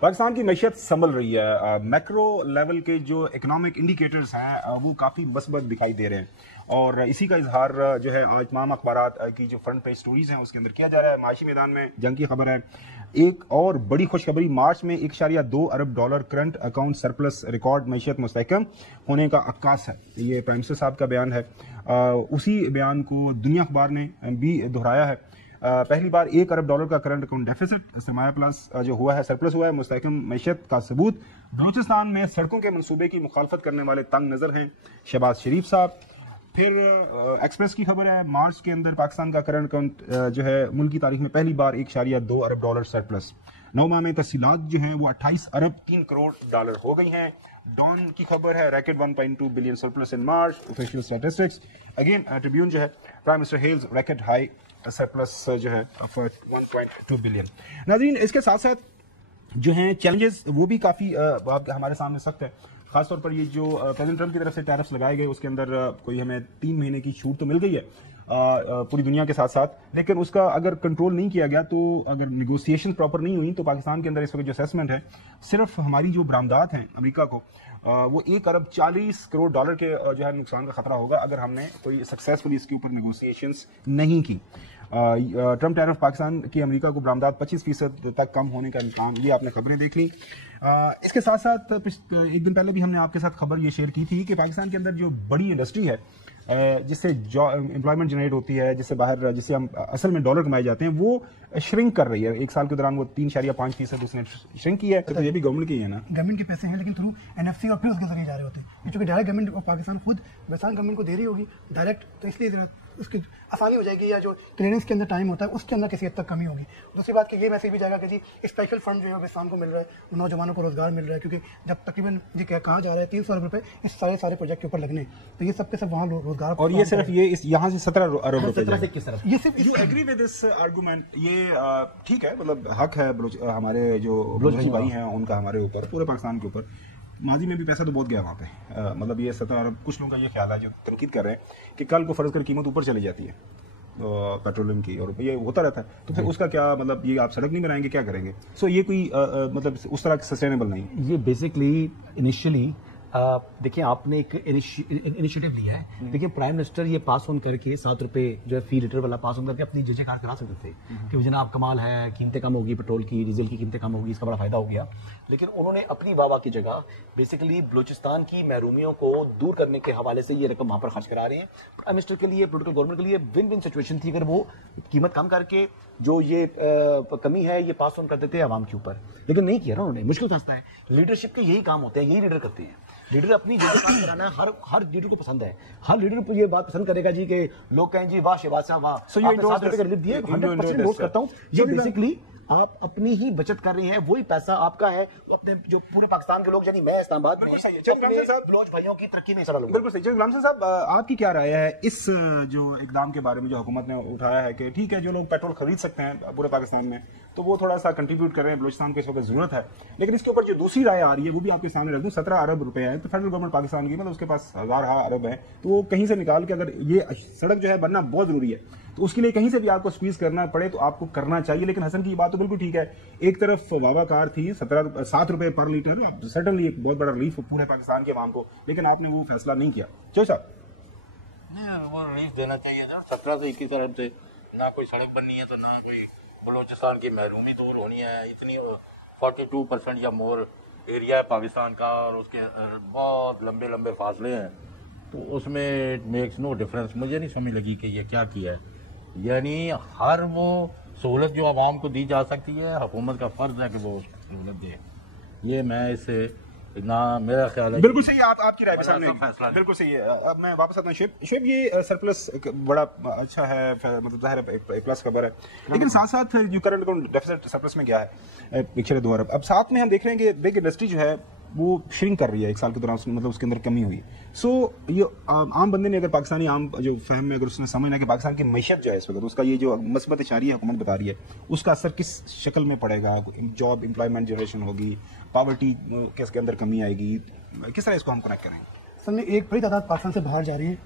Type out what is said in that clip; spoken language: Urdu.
پاکستان کی معیشت سنبھل رہی ہے. میکرو لیول کے جو اکنامک انڈیکیٹرز ہیں وہ کافی مثبت دکھائی دے رہے ہیں, اور اسی کا اظہار جو ہے آج تمام اخبارات کی جو فرنٹ پیج سٹوریز ہیں اس کے اندر کیا جا رہا ہے. معاشی میدان میں جنگ کی خبر ہے. ایک اور بڑی خوشخبری, مارچ میں $1.2 ارب کرنٹ اکاؤنٹ سرپلس, ریکارڈ معیشت مستحکم ہونے کا عکاس ہے. یہ پرائم منسٹر صاحب کا بیان ہے. اسی بیان کو دنیا اخبار نے بھی دہرایا ہے. پہلی بار $1 ارب کا کرنٹ اکاؤنٹ ڈیفیسٹ, سرمایہ پلس جو ہوا ہے, سرپلس ہوا ہے, مستحکم معیشت کا ثبوت. بلوچستان میں سڑکوں کے منصوبے کی مخالفت کرنے والے تنگ نظر ہیں شہباز شریف صاحب. پھر ایکسپریس کی خبر ہے, مارچ کے اندر پاکستان کا کرنٹ اکاؤنٹ جو ہے ملک کی تاریخ میں پہلی بار $1.2 ارب سرپلس. 9 ماہ میں تحصیلات جو ہیں وہ $28 ارب 3 کروڑ ہو گئی ہیں. ڈان کی خبر ہے, record 1.2 billion surplus in March, official statistics. Again Tribune جو ہے, prime minister hails record high surplus جو ہے 1.2 بلین. ناظرین, اس کے ساتھ ساتھ جو ہیں چیلنجز وہ بھی کافی ہمارے سامنے سخت ہے. خاص طور پر یہ جو پریزیڈنٹ ٹرمپ کی طرف سے ٹیرفس لگائے گئے اس کے اندر کوئی ہمیں 3 مہینے کی چھوٹ تو مل گئی ہے پوری دنیا کے ساتھ ساتھ, لیکن اس کا اگر کنٹرول نہیں کیا گیا, تو اگر نیگوسیشن پراپر نہیں ہوئی, تو پاکستان کے اندر اس وقت جو اسیسمنٹ ہے صرف ہماری جو برآمدات ہیں امریکہ کو, وہ $1 ارب 40 کروڑ کے جو ہے نقصان کا خطرہ ہوگا اگر ہم نے کوئی سکسیسفلی اس کے اوپر نیگوسیشنز نہیں کی. ٹرمپ ٹیرف پاکستان کی امریکہ کو برآمدات 25% تک کم ہونے کا امکان, یہ آپ نے خبریں دیکھ لی. اس کے ساتھ ساتھ ایک دن پہلے بھی ہم نے آپ کے ساتھ خبر یہ شیئر کی تھی کہ پاکستان کے اندر جو بڑی انڈسٹری ہے جس سے امپلائمنٹ جنریٹ ہوتی ہے, جس سے باہر جس سے ہم اصل میں ڈالر کمائے جاتے ہیں, وہ شرنک کر رہی ہے. ایک سال کے دوران وہ 3.5% اس نے شرنک کی ہے. تو یہ بھی گورنمنٹ کی ہے نا, گورنمنٹ کے پیسے ہیں, لیکن تھرو NFC اور پھر اس کے ذریعے جا رہے ہوتے ہیں, چونکہ ڈائریکٹ گورنمنٹ آف پاکستان خود ویسان گورنمنٹ کو دے رہی ہوگی ڈائریکٹ, تو اس لیے اس کی آسانی ہو جائے گی, یا جو کلیئرنس کے اندر ٹائم ہوتا ہے اس کے اندر کسی حد تک کمی ہوگی. دوسری بات کہ یہ میسج بھی جائے گا کہ جی اسپیشل فنڈ جو ہے ویسان کو مل رہا ہے, نوجوانوں کو روزگار مل رہا ہے, کیونکہ جب تقریباً جی کہاں جا رہا ہے 300 ارب روپے اس سارے پروجیکٹ کے اوپر لگنے, تو یہ سب کے سب وہاں روزگار. اور یہ صرف یہ یہاں سے 17 ارب روپے یہ صرف you agree with this argument. یہ ٹھیک ہے, مطلب حق ہے ہمارے جو بلوچی بھائی ہیں ان کا ہمارے اوپر, پورے پاکستان کے اوپر. ماضی میں بھی پیسہ تو بہت گیا وہاں پہ, مطلب یہ 17 ارب. کچھ لوگوں کا یہ خیال ہے جو تنقید کر رہے ہیں کہ کل کو فرض کر قیمت اوپر چلی جاتی ہے پیٹرولیم کی, اور یہ ہوتا رہتا ہے, تو پھر اس کا کیا مطلب, یہ آپ سڑک نہیں بنائیں گے, کیا کریں گے؟ سو یہ کوئی مطلب اس طرح سسٹینیبل نہیں. یہ بیسکلی انیشلی دیکھیں آپ نے ایک انیشیٹو لیا ہے, لیکن پرائم منسٹر یہ پاس آن کر کے 7 روپے جو ہے فی لیٹر والا پاس آن کر کے اپنی جے کار کرا سکتے تھے کہ جناب کمال ہے, قیمتیں کم ہوگی, پیٹرول کی ڈیزل کی قیمتیں کم ہوگی, اس کا بڑا فائدہ ہو گیا. لیکن انہوں نے اپنی واہ کی جگہ بیسکلی بلوچستان کی محرومیوں کو دور کرنے کے حوالے سے یہ رقم وہاں پر خرچ کرا رہے ہیں. پرائم منسٹر کے لیے, پولیٹیکل گورنمنٹ کے لیے ون ون سچویشن تھی اگر وہ قیمت کم کر کے جو یہ کمی ہے یہ پاس آن کر دیتے عوام کے اوپر, لیکن نہیں کیا نا انہوں نے. مشکل راستہ ہے, لیڈرشپ کے یہی کام ہوتے ہیں, یہی لیڈر کرتے ہیں. لیڈر اپنی جگہ کام کرانا ہے, ہر لیڈر کو پسند ہے, ہر لیڈر کو یہ بات پسند کرے گا جی کہ لوگ کہیں جی واہ شہباز صاحب واہ, آپ نے 7 روپے کا ریلیف دیے, 100% نوٹ کرتا ہوں. یہ بیسکلی آپ اپنی ہی بچت کر رہے ہیں, وہی پیسہ آپ کا ہے, اپنے جو پورے پاکستان کے لوگ یعنی میں اسلام آباد میں اپنے بلوچ بھائیوں کی ترقی میں حصہ لوں. بالکل صحیح. غلام صاحب, آپ کی کیا رائے ہے اس جو اقدام کے بارے میں جو حکومت نے اٹھایا ہے کہ ٹھیک ہے جو لوگ پیٹرول خرید سکتے ہیں پورے پاکستان میں تو وہ تھوڑا سا کنٹریبیوٹ کر رہے ہیں, بلوچستان کو اس وقت ضرورت ہے, لیکن اس کے اوپر جو دوسری رائے آ رہی ہے وہ بھی آپ کے سامنے رکھ دوں. 17 ارب روپے ہے, تو فیڈرل گورنمنٹ پاکستان کی مطلب اس کے پاس 1000 ارب ہے, تو وہ کہیں سے نکال کے اگر یہ سڑک جو ہے بننا بہت ضروری ہے تو اس کے لیے کہیں سے بھی آپ کو سکویز کرنا پڑے تو آپ کو کرنا چاہیے. لیکن حسن کی بات تو بالکل ٹھیک ہے, ایک طرف واوا کار تھی 7 روپے پر لیٹر, سرٹنلی ایک بہت بڑا ریلیف پورے پاکستان کے عوام کو, لیکن آپ نے وہ فیصلہ نہیں کیا. چوہے صاحب نہیں, وہ ریلیف دینا چاہیے نا. 17 سے 21 ارب سے نہ کوئی سڑک بننی ہے تو نہ کوئی بلوچستان کی محرومی دور ہونی ہے. اتنی 42% یا مور ایریا ہے پاکستان کا, اور اس کے بہت لمبے لمبے فاصلے ہیں, تو اس میں اٹ میکس نو ڈفرینس. مجھے نہیں سمجھ لگی کہ یہ کیا ہے. یعنی ہر وہ سہولت جو عوام کو دی جا سکتی ہے, حکومت کا فرض ہے کہ وہ سہولت دے. یہ میں اس سے نہ, میرا خیال ہے بالکل صحیح. آپ کی رائے سامنے بالکل صحیح ہے. اب میں واپس آتا ہوں شعیب, یہ سرپلس بڑا اچھا ہے, مطلب ظاہر ہے ایک پلس خبر ہے, لیکن ساتھ ساتھ جو کرنٹ اکاؤنٹ ڈیفیسٹ سرپلس میں گیا ہے پچھلے 2 ارب. اب ساتھ میں ہم دیکھ رہے ہیں کہ بگ انڈسٹری جو ہے وہ شرنک کر رہی ہے ایک سال کے دوران, مطلب اس کے اندر کمی ہوئی. سو یہ عام بندے نے اگر پاکستانی عام جو فہم میں اگر اس نے سمجھنا ہے کہ پاکستان کی معیشت جو ہے اس وقت اس کا یہ جو مثبت اشاریہ حکومت بتا رہی ہے اس کا اثر کس شکل میں پڑے گا, جاب امپلائمنٹ جنریشن ہوگی, پاورٹی کس کے اندر کمی آئے گی, کس طرح اس کو ہم کنیکٹ کریں گے؟ سر میں ایک بڑی تعداد پاکستان سے باہر جا رہی ہے,